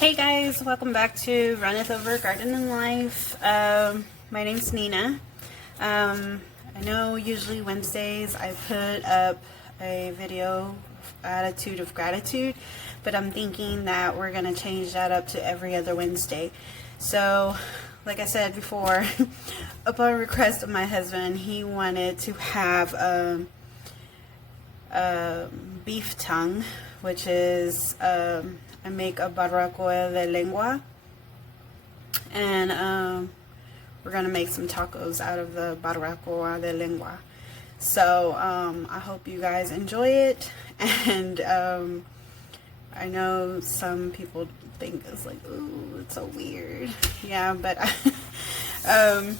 Hey guys, welcome back to Runneth Over Garden and Life. My name's Nina. I know usually Wednesdays I put up a video attitude of gratitude, but I'm thinking that we're going to change that up to every other Wednesday. So, like I said before, upon request of my husband, he wanted to have beef tongue, which is I make a Barbacoa De Lengua, and we're gonna make some tacos out of the Barbacoa De Lengua. So I hope you guys enjoy it, and I know some people think it's like, ooh, it's so weird. Yeah, but the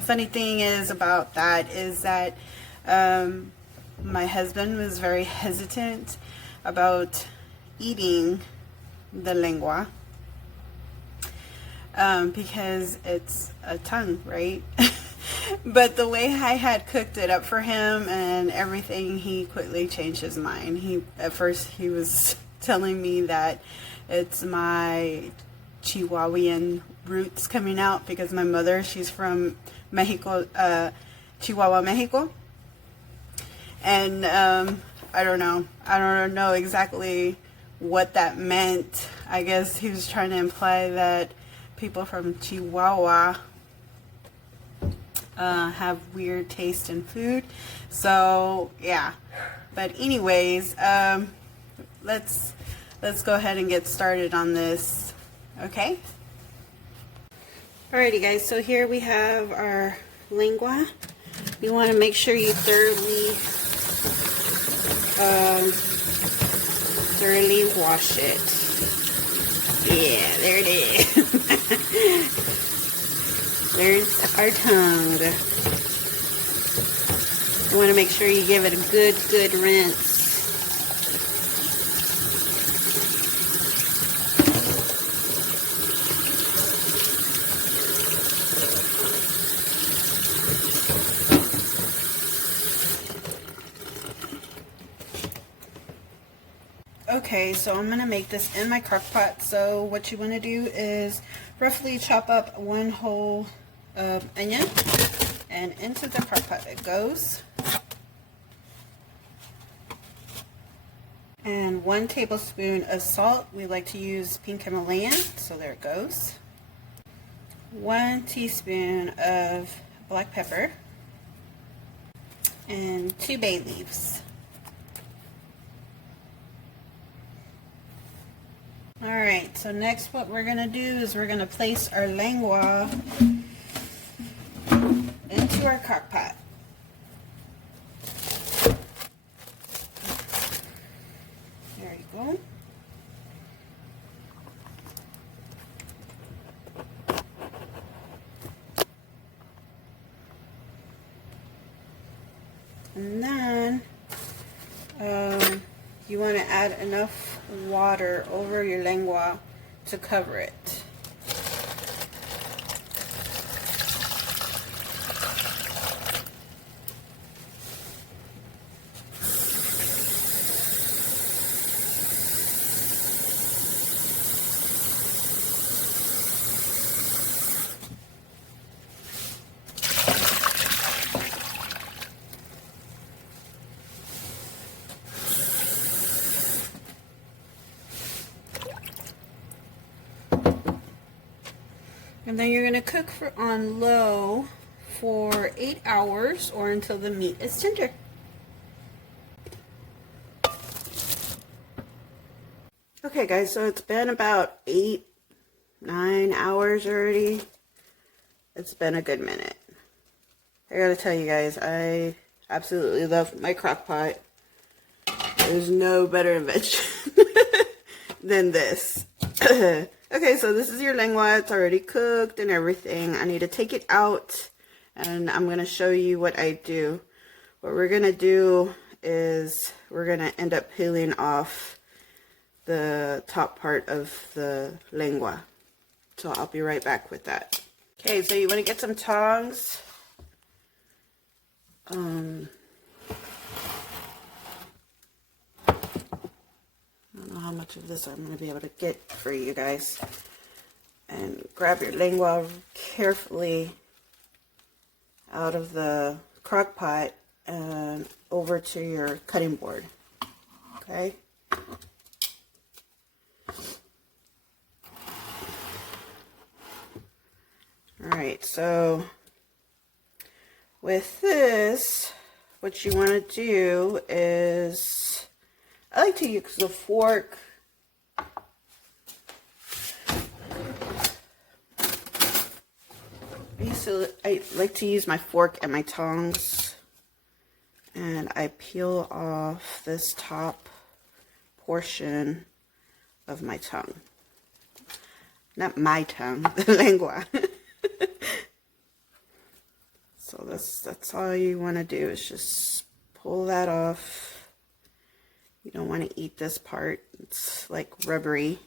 funny thing is about that is that my husband was very hesitant about eating the lengua because it's a tongue, right? But the way I had cooked it up for him and everything, he quickly changed his mind. At first he was telling me that it's my Chihuahuan roots coming out because my mother, she's from Mexico, Chihuahua, Mexico. And I don't know exactly what that meant. I guess he was trying to imply that people from Chihuahua have weird taste in food. So yeah, but anyways, let's go ahead and get started on this. Okay. Alrighty guys, so here we have our lengua. You want to make sure you thoroughly wash it. Yeah, there it is. There's our tongue. You want to make sure you give it a good rinse. Okay, so I'm going to make this in my crock pot. So what you want to do is roughly chop up one whole onion, and into the crock pot it goes. And 1 tablespoon of salt. We like to use pink Himalayan, so there it goes. 1 teaspoon of black pepper, and 2 bay leaves. Alright, so next what we're going to do is we're going to place our lengua into our crock pot. There you go. And then you want to add enough water over your lengua to cover it. And then you're going to cook on low for 8 hours or until the meat is tender. Okay guys, so it's been about 8-9 hours already. It's been a good minute. I gotta tell you guys, I absolutely love my crock pot. There's no better invention than this. Okay, so this is your lengua. It's already cooked and everything. I need to take it out, and I'm going to show you what I do. What we're going to do is we're going to end up peeling off the top part of the lengua. So I'll be right back with that. Okay, so you want to get some tongs. I don't know how much much of this I'm going to be able to get for you guys. And grab your lengua carefully out of the crock pot and over to your cutting board. Okay? Alright, so with this, what you want to do is, I like to use the fork. I like to use my fork and my tongs, and I peel off this top portion of my tongue. Not my tongue, the lengua. So that's all you want to do is just pull that off. You don't want to eat this part. It's like rubbery.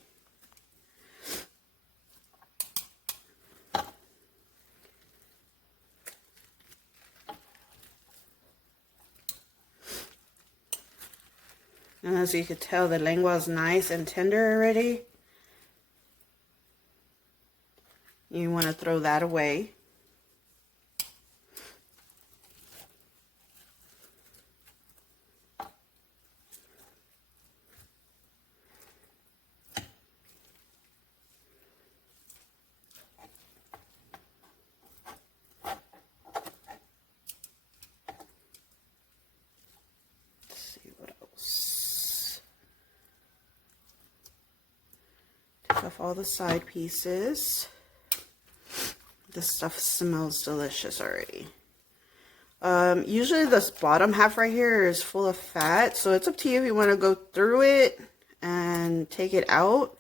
And as you can tell, the lengua is nice and tender already. You want to throw that away. Off all the side pieces. This stuff smells delicious already. Usually this bottom half right here is full of fat, so it's up to you if you want to go through it and take it out,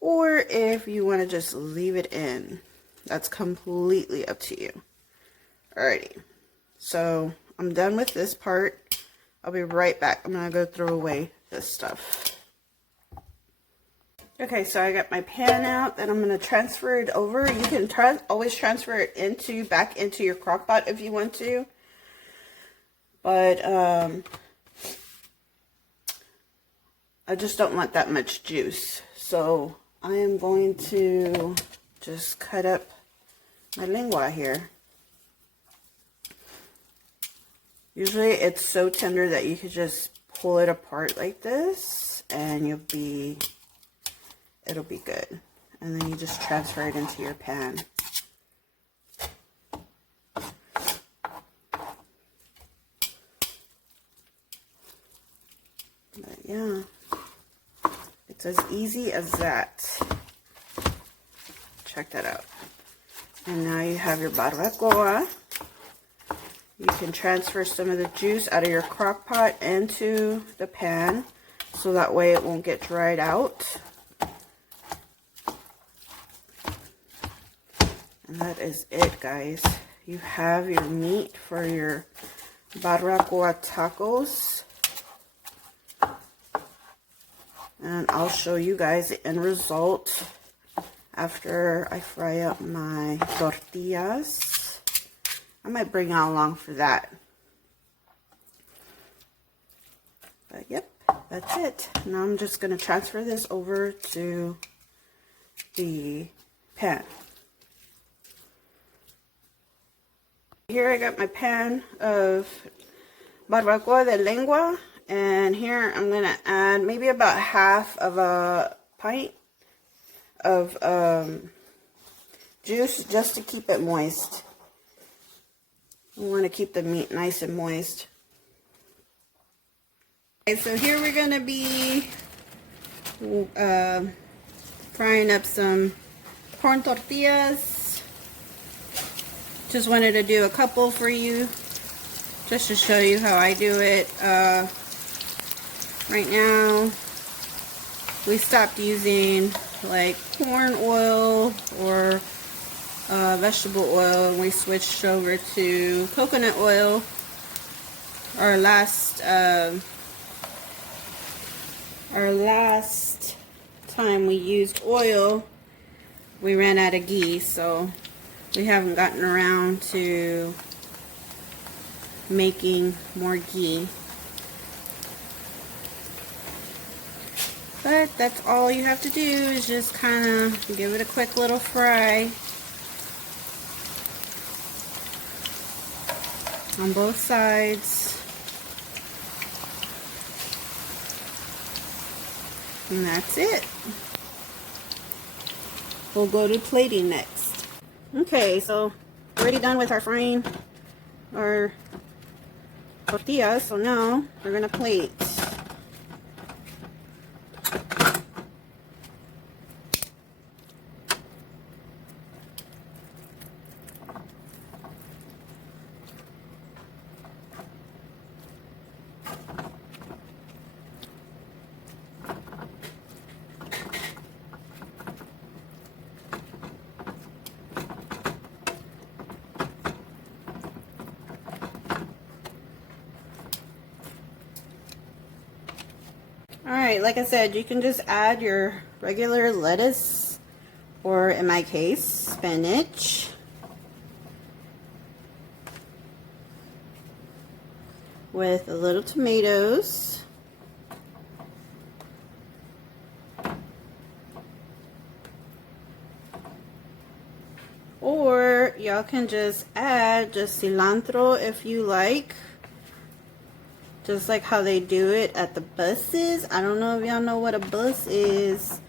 or if you want to just leave it in. That's completely up to you. Alrighty, so I'm done with this part. I'll be right back. I'm gonna go throw away this stuff. Okay, so I got my pan out, and I'm going to transfer it over. You can always transfer it back into your crock pot if you want to. But I just don't want that much juice. So I am going to just cut up my lengua here. Usually it's so tender that you could just pull it apart like this, and it'll be good. And then you just transfer it into your pan. But yeah, it's as easy as that. Check that out. And now you have your barbacoa. You can transfer some of the juice out of your crock pot into the pan, so that way it won't get dried out. And that is it, guys. You have your meat for your barbacoa tacos. And I'll show you guys the end result after I fry up my tortillas. I might bring y'all along for that. But yep, that's it. Now I'm just going to transfer this over to the pan. Here I got my pan of Barbacoa De Lengua, and here I'm going to add maybe about half of a pint of juice just to keep it moist. We want to keep the meat nice and moist. Okay, so here we're going to be frying up some corn tortillas. Just wanted to do a couple for you, just to show you how I do it. Right now, we stopped using like corn oil or vegetable oil, and we switched over to coconut oil. Our last time we used oil, we ran out of ghee, so we haven't gotten around to making more ghee. But that's all you have to do is just kind of give it a quick little fry on both sides. And that's it. We'll go to plating next. Okay, so already done with our frying our tortillas, so now we're gonna plate. Alright, like I said, you can just add your regular lettuce, or in my case, spinach. With a little tomatoes. Or y'all can just add just cilantro if you like. Just like how they do it at the buses. I don't know if y'all know what a bus is.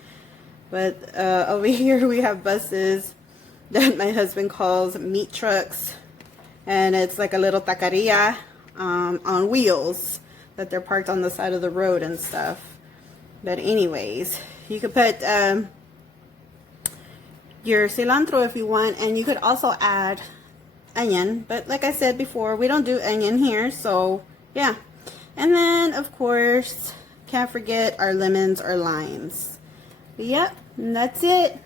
But over here we have buses that my husband calls meat trucks. And it's like a little taqueria on wheels that they're parked on the side of the road and stuff. But anyways, you could put your cilantro if you want. And you could also add onion. But like I said before, we don't do onion here. So yeah. And then, of course, can't forget our lemons or limes. Yep, and that's it.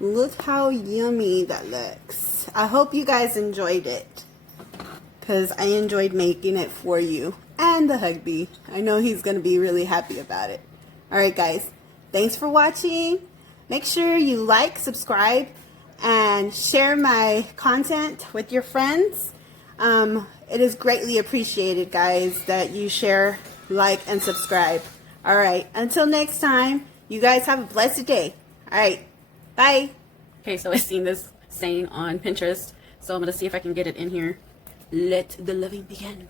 Look how yummy that looks. I hope you guys enjoyed it, because I enjoyed making it for you and the hubby. I know he's going to be really happy about it. Alright guys, thanks for watching. Make sure you like, subscribe, and share my content with your friends. It is greatly appreciated, guys, that you share, like, and subscribe. Alright, until next time, you guys have a blessed day. Alright, bye. Okay, so I seen this saying on Pinterest, so I'm going to see if I can get it in here. Let the loving begin.